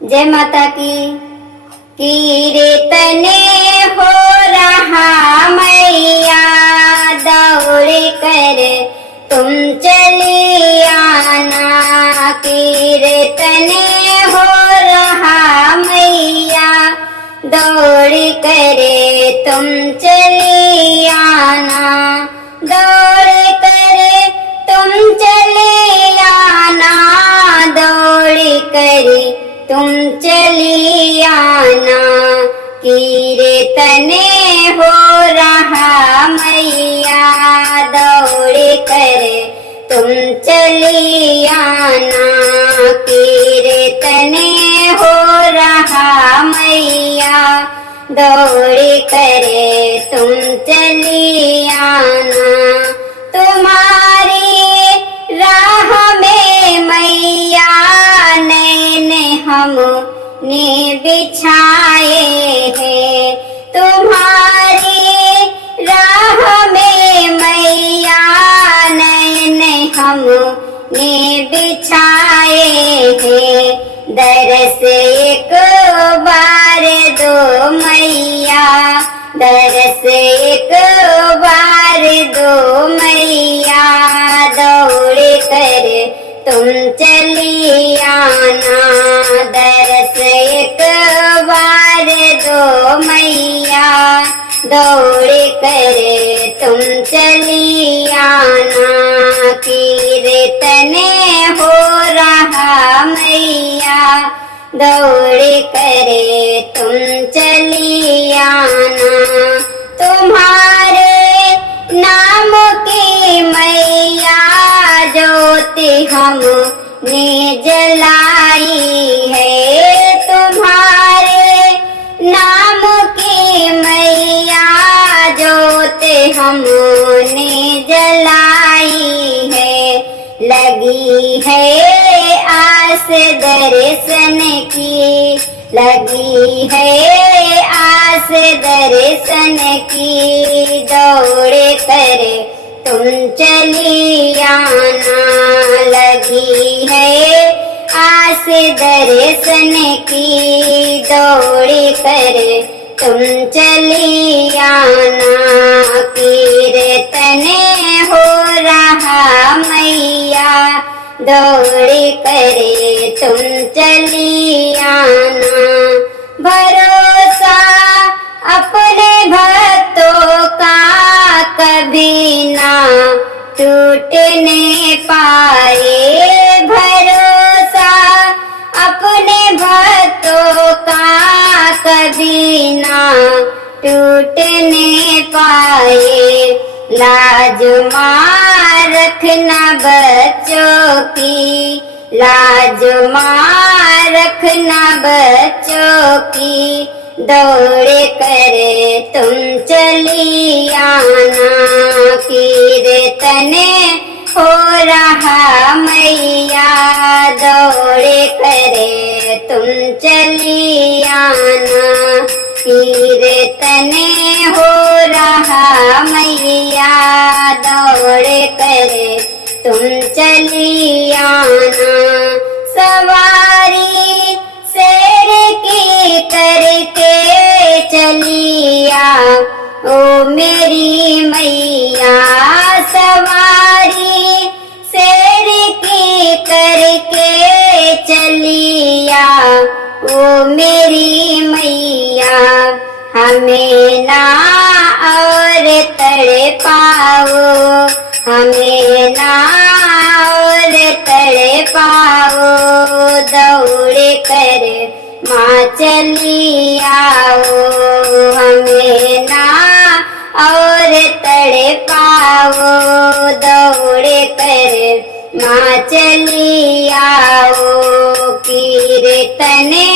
जय माता की। कीर्तने हो रहा मैया, दौड़ कर तुम चली आना। कीर्तने हो रहा मैया, दौड़ कर तुम चली आना। दौड़ कर तुम चली आना, दौड़ कर तुम चली आना। कीर्तने हो रहा मैया, दौड़ कर तुम चली आना। कीर्तने हो रहा मैया, दौड़ कर तुम चली आना। तुम्हारी राह में मैया, नैन हमने बिछाए हैं। तुम्हारी राह में मैया, नैन हमने बिछाए हैं। दरस एक बार दो मैया, दरस एक बार दो मैया, दौड़ कर तुम चली आना। दरस एक बार दो मैया, दौड़ कर तुम चली आना। कीर्तने हो रहा मैया, दौड़ कर तुम चली आना। तुम्हारे नाम की मैया, ज्योति हमने जलाई है। तुम्हारे नाम की मैया, ज्योति हमने जलाई है। लगी है आस दर्शन की, लगी है आस दर्शन की, दौड़ कर तुम चली आना। लगी है आस दर्शन की, दौड़ कर तुम चली आना। कीर्तने हो रहा मैया, दौड़ कर तुम चली आना। भरोसा अपने भक्तों का कभी ना टूटने पाए। भरोसा अपने भक्तों का कभी ना टूटने पाए। लाज मां रखना बच्चों की, लाज मां रखना बच्चों की, दौड़ कर तुम चली आना। कीर्तने हो रहा मैया, दौड़ कर तुम चली आना। कीर्तने हो रहा मैया, दौड़ कर तुम चली आना। सवारी शेर की करके चलिया, ओ मेरी मैया। सवारी शेर की करके चलिया, ओ मेरी मैया। हमें ना और तड़ पाओ, हमें ना और तड़ पाओ, दौड़ कर माँ चली आओ। हमें ना और तड़ पाओ, दौड़ कर माँ चली आओ। कीर्तने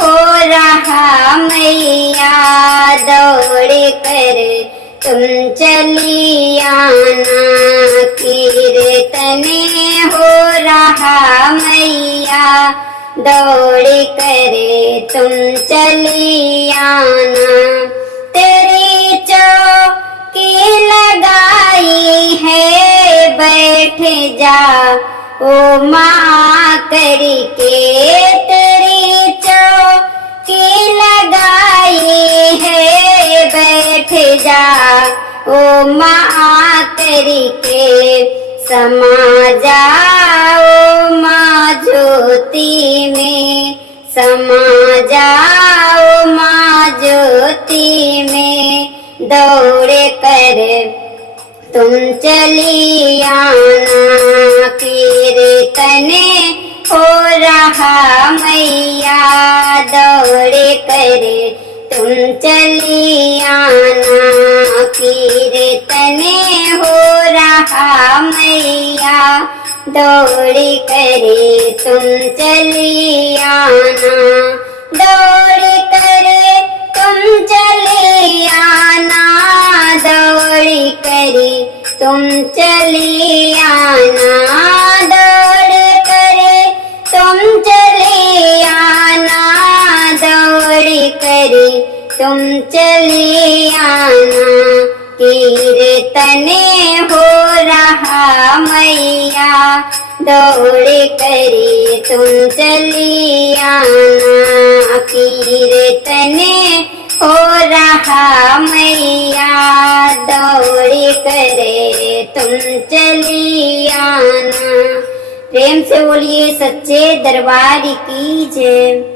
हो रहा मैया, दौड़ कर तुम चली आना। कीर्तने हो रहा मैया, दौड़ कर तुम चली आना। तेरी चौकी लगाई है, बैठ जा ओ माँ करके। तेरी जा ओ माँ तेरी के समा जाओ माँ ज्योति में समा जाओ माँ ज्योति में दौड़े कर तुम चली आना कीर्तने हो रहा मैया दौड़े करे तुम चली आना कीर्तने हो रहा मैया दौड़ी करे तुम चली आना दौड़ी करे तुम चली आना दौड़ी करे तुम चली आना दौड़ी करे तुम चली आना दौड़ी करे तुम चली आना कीर्तने हो रहा मैया दौड़े करे तुम चली आना कीर्तने हो रहा मैया दौड़े करे तुम चली आना। प्रेम से बोलिए सच्चे दरबार की जय।